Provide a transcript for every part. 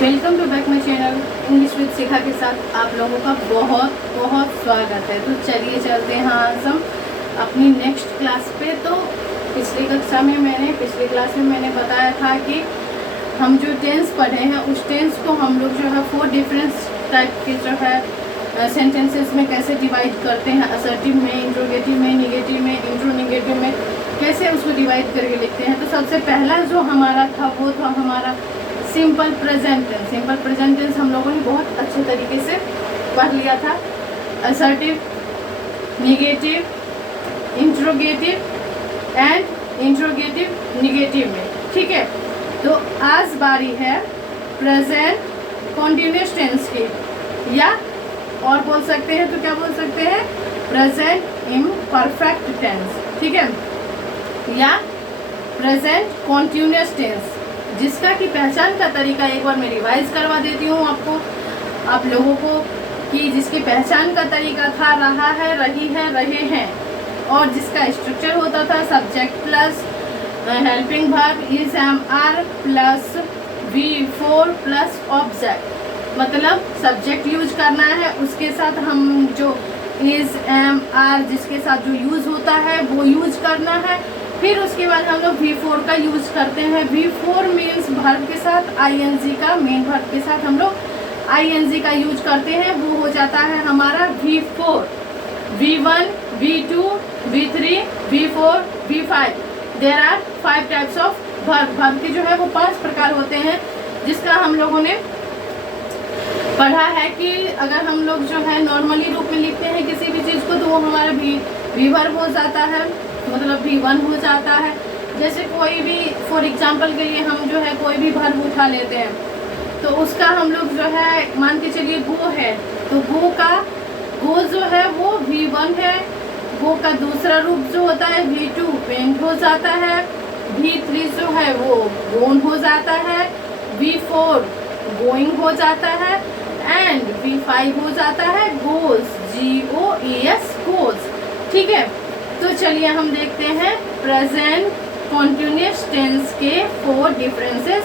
Welcome to back my channel English with Shikha के साथ आप लोगों का बहुत बहुत स्वागत है। तो चलिए चलते हैं आज हम अपनी नेक्स्ट क्लास पे। तो पिछली क्लास में मैंने बताया था कि हम जो टेंस पढ़े हैं उस टेंस को हम लोग जो है 4 डिफरेंट टाइप के जो है सेंटेंसेस में कैसे डिवाइड करते हैं। असर्टिव में, इंट्रोगेटिव में, निगेटिव में, इंट्रोनिगेटिव में कैसे उसको डिवाइड करके लिखते हैं। तो सबसे पहला जो हमारा था वो था हमारा simple present tense. Simple present tense हम लोगों ने बहुत अच्छे तरीके से पढ़ लिया था। Assertive, negative, interrogative and interrogative negative में, ठीक है। तो आज बारी है प्रेजेंट कॉन्टिन्यूअस टेंस की, या और बोल सकते हैं तो क्या बोल सकते हैं, प्रेजेंट इम्परफेक्ट टेंस, ठीक है, या प्रेजेंट कॉन्टिन्यूअस टेंस, जिसका की पहचान का तरीका एक बार मैं रिवाइज करवा देती हूँ आप लोगों को कि जिसकी पहचान का तरीका था रहा है, रही है, रहे हैं, और जिसका स्ट्रक्चर होता था subject plus helping verb is am are plus V4 plus object. मतलब सब्जेक्ट यूज करना है, उसके साथ हम जो इज एम आर जिसके साथ जो यूज होता है वो यूज करना है। फिर उसके बाद हम लोग V4 का यूज करते हैं। V4 मीन्स वर्ब के साथ ING का, मेन वर्ब के साथ हम लोग ING का यूज करते हैं। वो हो जाता है हमारा V4। V1, V2, V3, V4, V5 there are 5 types of verb. Verb के जो है वो 5 प्रकार होते हैं, जिसका हम लोगों ने पढ़ा है कि अगर हम लोग जो है नॉर्मली रूप में लिखते हैं किसी भी चीज़ को तो वो हमारा V वर्ब हो जाता है, मतलब V1 हो जाता है। जैसे कोई भी फॉर एग्जांपल के लिए हम जो है कोई भी वर्ब उठा लेते हैं तो उसका हम लोग जो है मान के चलिए गो है, तो गो जो है वो V1 है। गो का दूसरा रूप जो होता है V2 वेंट हो जाता है। V3 जो है वो गोन हो जाता है। V4 गोइंग हो जाता है एंड V5 हो जाता है गोज, GOES गोज, ठीक है। तो चलिए हम देखते हैं प्रेजेंट कॉन्टिन्यूअस टेंस के 4 डिफरेंसेस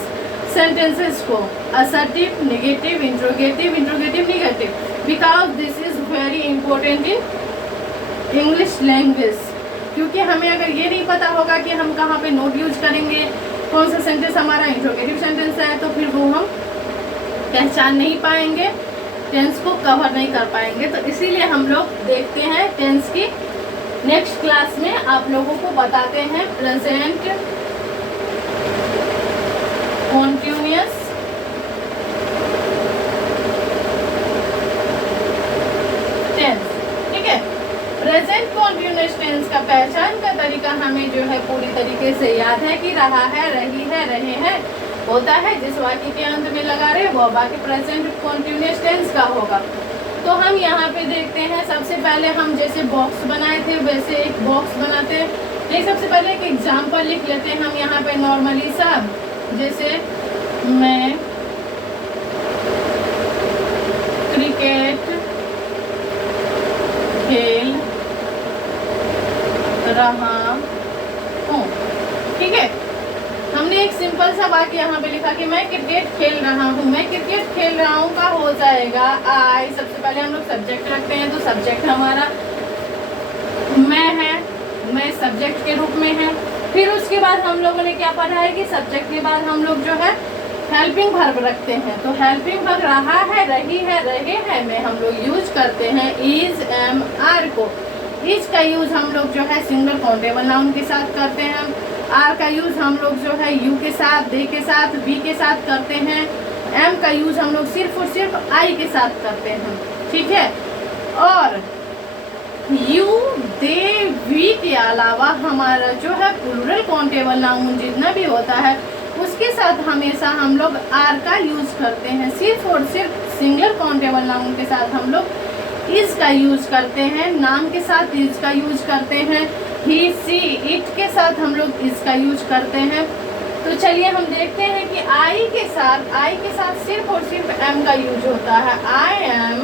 सेंटेंसेस को, assertive, negative, interrogative, negative, because this is very important in English language. क्योंकि हमें अगर ये नहीं पता होगा कि हम कहाँ पे नोट यूज करेंगे, कौन सा सेंटेंस हमारा इंट्रोगेटिव सेंटेंस है, तो फिर वो हम पहचान नहीं पाएंगे, टेंस को कवर नहीं कर पाएंगे। तो इसीलिए हम लोग देखते हैं टेंस की नेक्स्ट क्लास में आप लोगों को बताते हैं प्रेजेंट कॉन्टिन्यूअस टेंस, ठीक है। प्रेजेंट कॉन्टिन्यूअस टेंस का पहचान का तरीका हमें जो है पूरी तरीके से याद है कि रहा है, रही है, रहे हैं होता है। जिस वाक्य के अंत में लगा रहे वो वाक्य प्रेजेंट कॉन्टिन्यूअस टेंस का होगा। तो हम यहाँ पे देखते हैं, सबसे पहले हम जैसे बॉक्स बनाए थे वैसे एक बॉक्स बनाते हैं। नहीं, सबसे पहले एक एग्जाम्पल लिख लेते हैं हम यहाँ पे नॉर्मली सब, जैसे मैं क्रिकेट खेल रहा हूँ, ठीक है। हमने एक सिंपल सा वाक्य यहाँ पे लिखा कि मैं क्रिकेट खेल रहा हूँ। मैं क्रिकेट खेल रहा हूँ का हो जाएगा आई। सबसे पहले हम लोग सब्जेक्ट रखते हैं, तो सब्जेक्ट हमारा मैं है, मैं सब्जेक्ट के रूप में है। फिर उसके बाद हम लोगों ने क्या पढ़ा है कि सब्जेक्ट के बाद हम लोग जो है हेल्पिंग वर्ब रखते हैं। तो हेल्पिंग वर्ब रहा है, रही है, रहे हैं में हम लोग यूज करते हैं इज एम आर को। इज का यूज हम लोग जो है सिंगल काउंटेबल नाउन के साथ करते हैं। आर का यूज हम लोग जो है यू के साथ, दे के साथ, वी के साथ करते हैं। एम का यूज हम लोग सिर्फ और सिर्फ आई के साथ करते हैं, ठीक है। और यू, दे, वी के अलावा हमारा जो है प्लूरल काउंटेबल नाउन जितना भी होता है उसके साथ हमेशा हम लोग आर का यूज करते हैं। सिर्फ और सिर्फ सिंगल काउंटेबल नाउन के साथ हम लोग इज का यूज करते हैं। नाम के साथ इज का यूज करते हैं। ही, सी, इट के साथ हम लोग इसका यूज करते हैं। तो चलिए हम देखते हैं कि आई के साथ सिर्फ और सिर्फ एम का यूज होता है। आई एम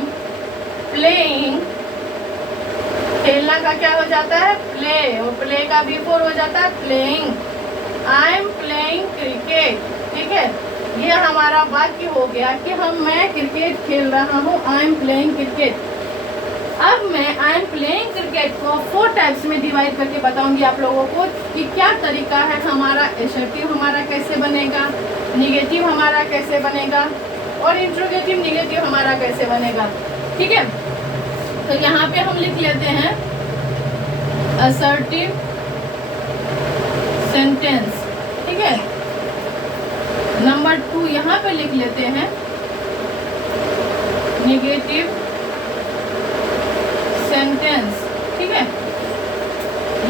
प्लेइंग, खेलना का क्या हो जाता है, प्ले, और प्ले का V4 हो जाता है playing. I am playing cricket, ठीक है। ये हमारा वाक्य हो गया कि मैं क्रिकेट खेल रहा हूँ, आई एम प्लेइंग क्रिकेट। अब मैं आई एम प्लेइंग क्रिकेट को 4 टाइप्स में डिवाइड करके बताऊंगी आप लोगों को कि क्या तरीका है हमारा, एसर्टिव हमारा कैसे बनेगा, निगेटिव हमारा कैसे बनेगा और इंट्रोगेटिव निगेटिव हमारा कैसे बनेगा। ठीक है, तो यहाँ पे हम लिख लेते हैं असर्टिव सेंटेंस। ठीक है, नंबर 2 यहाँ पे लिख लेते हैं निगेटिव सेंटेंस। ठीक है,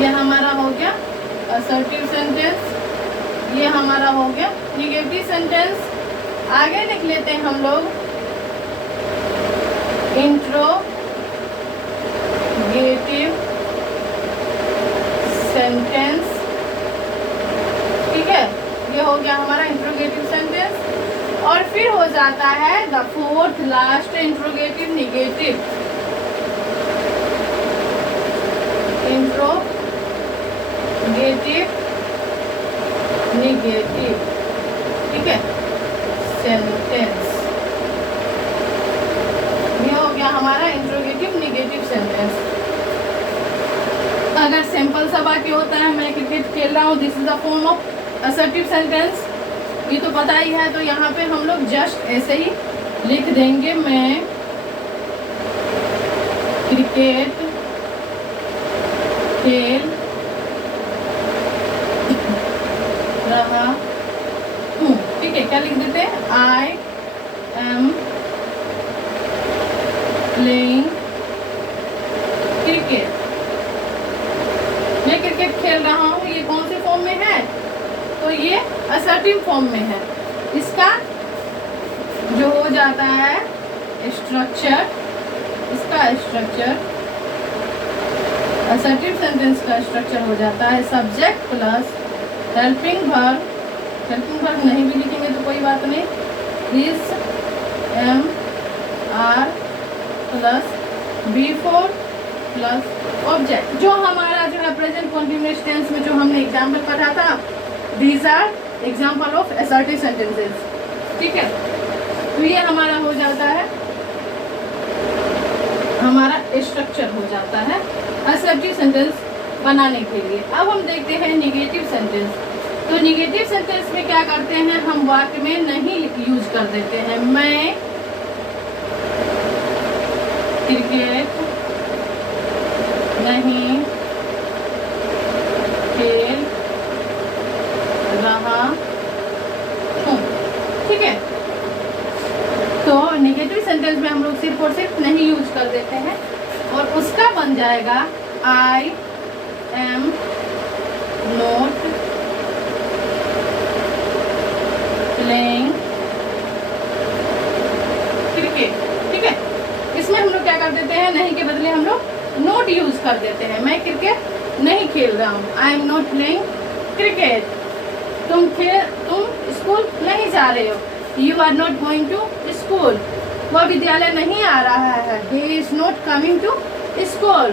ये हमारा हो गया असर्टिव सेंटेंस, ये हमारा हो गया निगेटिव सेंटेंस। आगे लिख लेते हैं हम लोग इंट्रोगेटिव सेंटेंस। ठीक है, ये हो गया हमारा इंट्रोगेटिव सेंटेंस। और फिर हो जाता है the 4th last interrogative negative. Interrogative negative. ठीक है, सेंटेंस, ये हो गया हमारा इंट्रोगेटिव निगेटिव सेंटेंस। अगर सिंपल सा वाक्य होता है मैं क्रिकेट खेल रहा हूँ, this is the form of assertive sentence, ये तो पता ही है। तो यहाँ पे हम लोग जस्ट ऐसे ही लिख देंगे मैं क्रिकेट खेल रहा हूँ। ठीक है, क्या लिख देते हैं, आई एम प्लेइंग क्रिकेट। मैं क्रिकेट खेल रहा हूँ, ये कौन से फॉर्म में है, तो ये असर्टिव फॉर्म में है। इसका जो हो जाता है स्ट्रक्चर, इसका स्ट्रक्चर असर्टिव सेंटेंस का स्ट्रक्चर हो जाता है subject plus helping verb. Helping verb नहीं भी लिखेंगे तो कोई बात नहीं, is am are plus before plus object. जो हमारा जो है प्रेजेंट कॉन्टिन्यूअस टेंस में जो हमने एग्जाम्पल पढ़ा था, these are example of assertive sentences. ठीक है, तो ये हमारा हो जाता है, हमारा स्ट्रक्चर हो जाता है असर्टिव सेंटेंस बनाने के लिए। अब हम देखते हैं निगेटिव सेंटेंस। तो निगेटिव सेंटेंस में क्या करते हैं, हम वाक्य में नहीं यूज कर देते हैं। मैं क्रिकेट नहीं खेल रहा हूँ। ठीक है, तो निगेटिव सेंटेंस में हम लोग सिर्फ और सिर्फ नहीं यूज कर देते हैं और उसका बन जाएगा आई एम नॉट प्लेइंग क्रिकेट। ठीक है, इसमें हम लोग क्या कर देते हैं, नहीं के बदले हम लोग नॉट यूज कर देते हैं। मैं क्रिकेट नहीं खेल रहा हूँ, I am not playing cricket. तुम स्कूल नहीं जा रहे हो, you are not going to school. वह विद्यालय नहीं आ रहा है, he is not coming to school.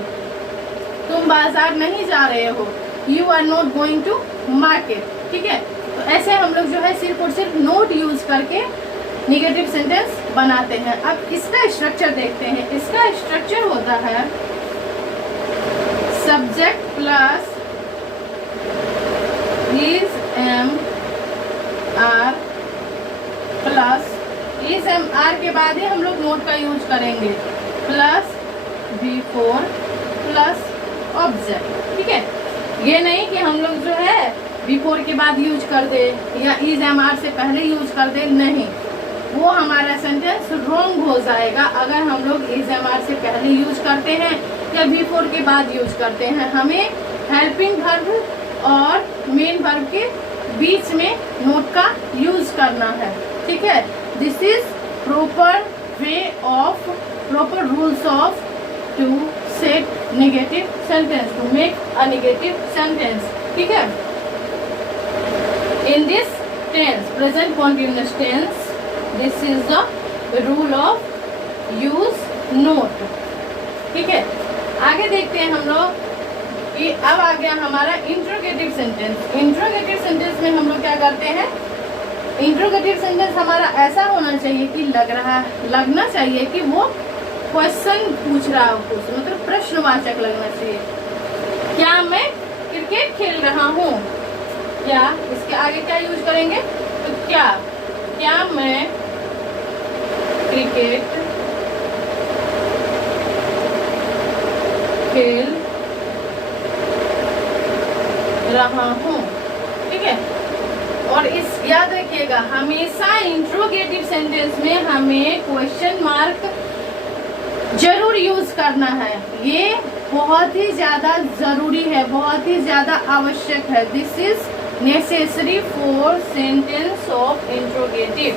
तुम बाजार नहीं जा रहे हो, you are not going to market. ठीक है, तो ऐसे हम लोग जो है सिर्फ और सिर्फ नोट यूज करके निगेटिव सेंटेंस बनाते हैं। अब इसका स्ट्रक्चर देखते हैं। इसका स्ट्रक्चर होता है subject plus is am are plus is am are के बाद ही हम लोग नोट का यूज करेंगे, प्लस बिफोर प्लस ऑब्जेक्ट। ठीक है, ये नहीं कि हम लोग जो है बिफोर के बाद यूज कर दे या इज एम आर से पहले यूज कर दे, नहीं, वो हमारा सेंटेंस रॉन्ग हो जाएगा अगर हम लोग इज एम आर से पहले यूज करते हैं या बिफोर के बाद यूज करते हैं। हमें हेल्पिंग वर्ब और मेन वर्ब के बीच में नोट का यूज करना है। ठीक है, this is proper way of, proper rules of to set negative sentence, to make a negative sentence. ठीक है, in this tense, present continuous tense, this is the rule of use not. ठीक है, आगे देखते हैं हम लोग कि अब आ गया हमारा इंट्रोगेटिव सेंटेंस। इंट्रोगेटिव सेंटेंस में हम लोग क्या करते हैं, इंट्रोगेटिव सेंटेंस हमारा ऐसा होना चाहिए कि लगना चाहिए कि वो क्वेश्चन पूछ रहा हो, कुछ मतलब प्रश्नवाचक लगना चाहिए। क्या मैं क्रिकेट खेल रहा हूँ, क्या इसके आगे क्या यूज करेंगे, तो क्या मैं क्रिकेट खेल रहा हूँ, ठीक है। और इस याद रखिएगा हमेशा इंट्रोगेटिव सेंटेंस में हमें क्वेश्चन मार्क जरूर यूज करना है, ये बहुत ही ज्यादा जरूरी है, बहुत ही ज्यादा आवश्यक है। This is necessary for sentence of interrogative.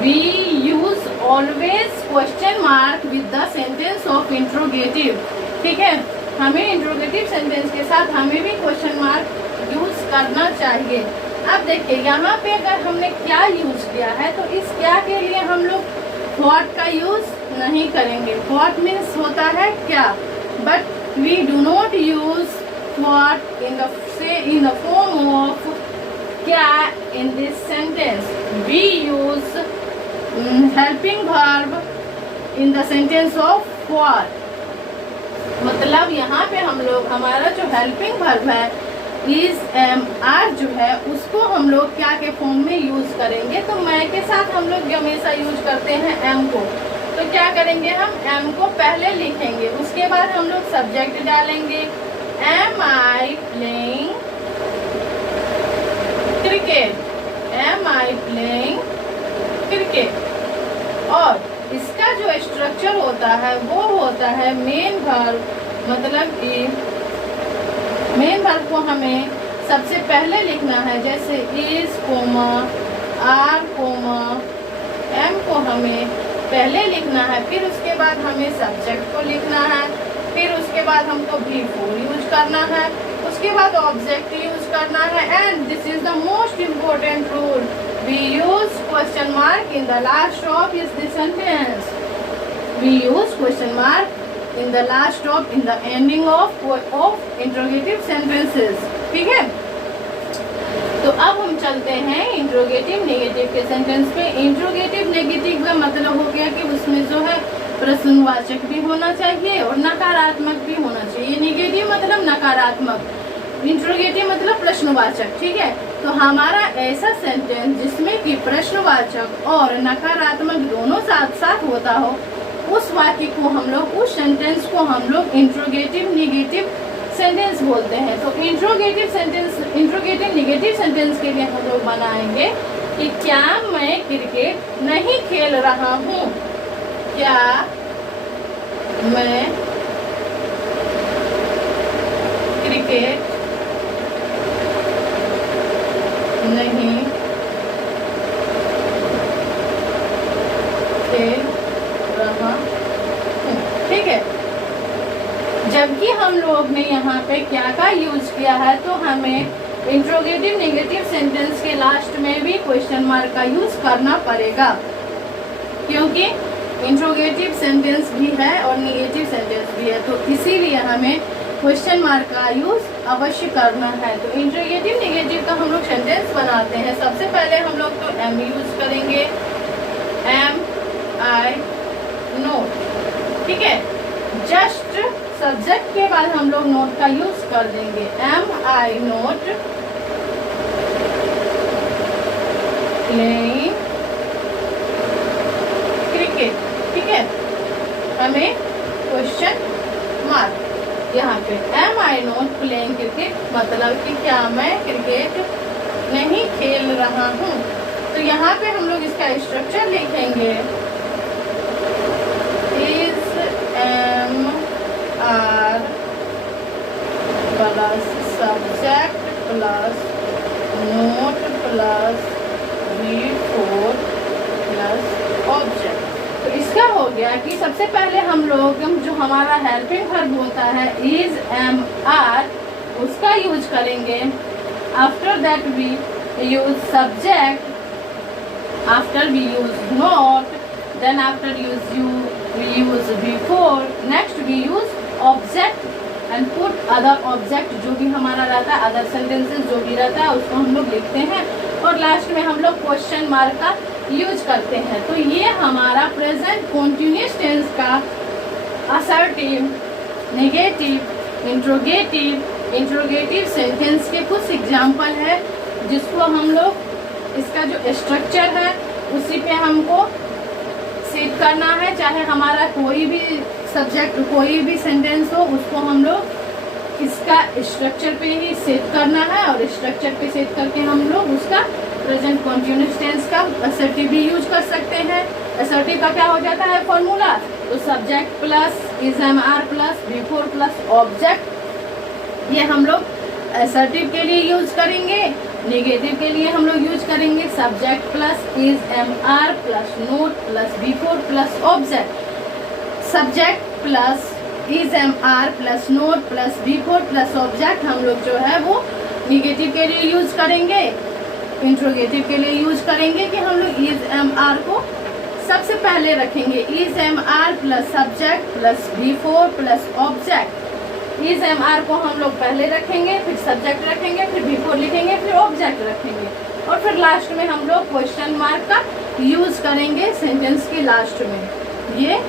We use always question mark with the sentence of interrogative, ठीक है। हमें इंट्रोगेटिव सेंटेंस के साथ हमें भी क्वेश्चन मार्क यूज करना चाहिए। अब देखिए यहाँ पे अगर हमने क्या यूज किया है तो इस क्या के लिए हम लोग व्हाट का यूज नहीं करेंगे। व्हाट मीन्स होता है क्या, but we do not use what in the form of क्या in this sentence. We use helping verb in the sentence of what. मतलब यहाँ पे हम लोग हमारा जो हेल्पिंग वर्ब है इज एम आर जो है उसको हम लोग क्या के फॉर्म में यूज करेंगे। तो मैं के साथ हम लोग हमेशा यूज करते हैं एम को, तो क्या करेंगे हम एम को पहले लिखेंगे, उसके बाद हम लोग सब्जेक्ट डालेंगे। Am I playing cricket, am I playing cricket. और इसका जो स्ट्रक्चर होता है वो होता है मेन वर्ब, मतलब कि मेन वर्ब को हमें सबसे पहले लिखना है, जैसे is comma are comma am को हमें पहले लिखना है, फिर उसके बाद हमें सब्जेक्ट को लिखना है, फिर उसके बाद हमको V4 यूज करना है, उसके बाद ऑब्जेक्ट यूज करना है। And this is the most important rule, we use question mark in the last of this sentence. We use question mark in the last of in the ending of interrogative sentences, ठीक है। तो अब हम चलते हैं interrogative negative के sentence पे। Interrogative negative का मतलब हो गया कि उसमें जो है प्रश्नवाचक भी होना चाहिए और नकारात्मक भी होना चाहिए। नेगेटिव मतलब नकारात्मक, इंट्रोगेटिव मतलब प्रश्नवाचक, ठीक है। तो हमारा ऐसा सेंटेंस जिसमें कि प्रश्नवाचक और नकारात्मक दोनों साथ साथ होता हो, उस वाक्य को हम लोग, उस सेंटेंस को हम लोग इंट्रोगेटिव नेगेटिव सेंटेंस बोलते हैं। तो इंट्रोगेटिव नेगेटिव सेंटेंस के लिए हम लोग बनाएंगे कि क्या मैं क्रिकेट नहीं खेल रहा हूँ, क्या मैं क्रिकेट नहीं खेल रहा हूँ, ठीक है। जबकि हम लोग ने यहाँ पे क्या का यूज किया है, तो हमें इंट्रोगेटिव नेगेटिव सेंटेंस के लास्ट में भी क्वेश्चन मार्क का यूज करना पड़ेगा, क्योंकि इंट्रोगेटिव सेंटेंस भी है और नेगेटिव सेंटेंस भी है, तो इसीलिए हमें क्वेश्चन मार्क का यूज अवश्य करना है। तो इंट्रोगेटिव नेगेटिव का हम लोग सेंटेंस बनाते हैं। सबसे पहले हम लोग तो एम यूज करेंगे, एम आई नोट, ठीक है। जस्ट सब्जेक्ट के बाद हम लोग नोट का यूज कर देंगे, am I not playing cricket, ठीक है। हमें क्वेश्चन मार्क यहाँ पे am I not playing cricket, मतलब कि क्या मैं क्रिकेट नहीं खेल रहा हूँ। तो यहाँ पे हम लोग इसका स्ट्रक्चर लिखेंगे, is am are plus subject plus not plus V4 plus object. तो इसका हो गया कि सबसे पहले हम लोग जो हमारा हेल्पिंग वर्ब होता है इज एम आर, उसका यूज करेंगे। After that we use subject, after we use not, then after we use V4, next we use object and put other object, जो भी हमारा रहता है, अदर सेंटेंसेस जो भी रहता है उसको हम लोग लिखते हैं। और लास्ट में हम लोग क्वेश्चन मार्क का यूज करते हैं। तो ये हमारा प्रेजेंट कॉन्टिन्यूअस टेंस का असर्टिव, नेगेटिव, इंट्रोगेटिव सेंटेंस के कुछ एग्जाम्पल है, जिसको हम लोग इसका जो स्ट्रक्चर है उसी पे हमको सेट करना है। चाहे हमारा कोई भी सब्जेक्ट, कोई भी सेंटेंस हो, उसको हम लोग इसका स्ट्रक्चर पे ही सेट करना है, और स्ट्रक्चर पे सेट करके हम लोग उसका प्रेजेंट कॉन्टिन्यूअस टेंस का असर्टिव भी यूज कर सकते हैं। असर्टिव का क्या हो जाता है फॉर्मूला, तो subject plus is am are plus before plus object, ये हम लोग असर्टिव के लिए यूज करेंगे। नेगेटिव के लिए हम लोग यूज करेंगे subject plus is am are plus not plus before plus object. Subject plus is am are plus not plus before plus object हम लोग जो है वो नेगेटिव के लिए यूज करेंगे। इंट्रोगेटिव के लिए यूज करेंगे कि हम लोग इज एम आर को सबसे पहले रखेंगे, is am are plus subject plus before plus object. Is am are को हम लोग पहले रखेंगे, फिर सब्जेक्ट रखेंगे, फिर बिफोर लिखेंगे, फिर ऑब्जेक्ट रखेंगे, और फिर लास्ट में हम लोग क्वेश्चन मार्क का यूज करेंगे सेंटेंस के लास्ट में। ये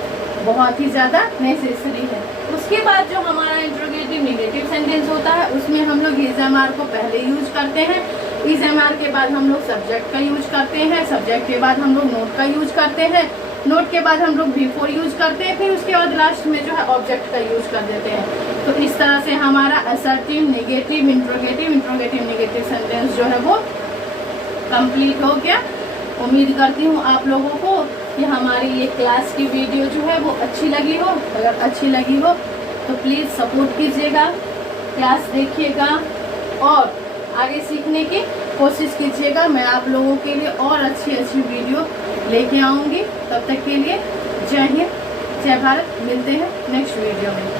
बहुत ही ज़्यादा नेसेसरी है। उसके बाद जो हमारा इंट्रोगेटिव नेगेटिव सेंटेंस होता है, उसमें हम लोग इज एम आर को पहले यूज करते हैं। इज एम आर के बाद हम लोग सब्जेक्ट का यूज करते हैं, सब्जेक्ट के बाद हम लोग नोट का यूज करते हैं, नोट के बाद हम लोग बिफोर यूज करते हैं, फिर उसके बाद लास्ट में जो है ऑब्जेक्ट का यूज कर देते हैं। तो इस तरह से हमारा assertive, negative, interrogative negative sentence जो है वो कंप्लीट हो गया। उम्मीद करती हूँ आप लोगों को कि हमारी ये क्लास की वीडियो जो है वो अच्छी लगी हो। अगर अच्छी लगी हो तो प्लीज़ सपोर्ट कीजिएगा, क्लास देखिएगा और आगे सीखने की कोशिश कीजिएगा। मैं आप लोगों के लिए और अच्छी अच्छी वीडियो लेके आऊँगी। तब तक के लिए जय हिंद, जय भारत। मिलते हैं नेक्स्ट वीडियो में।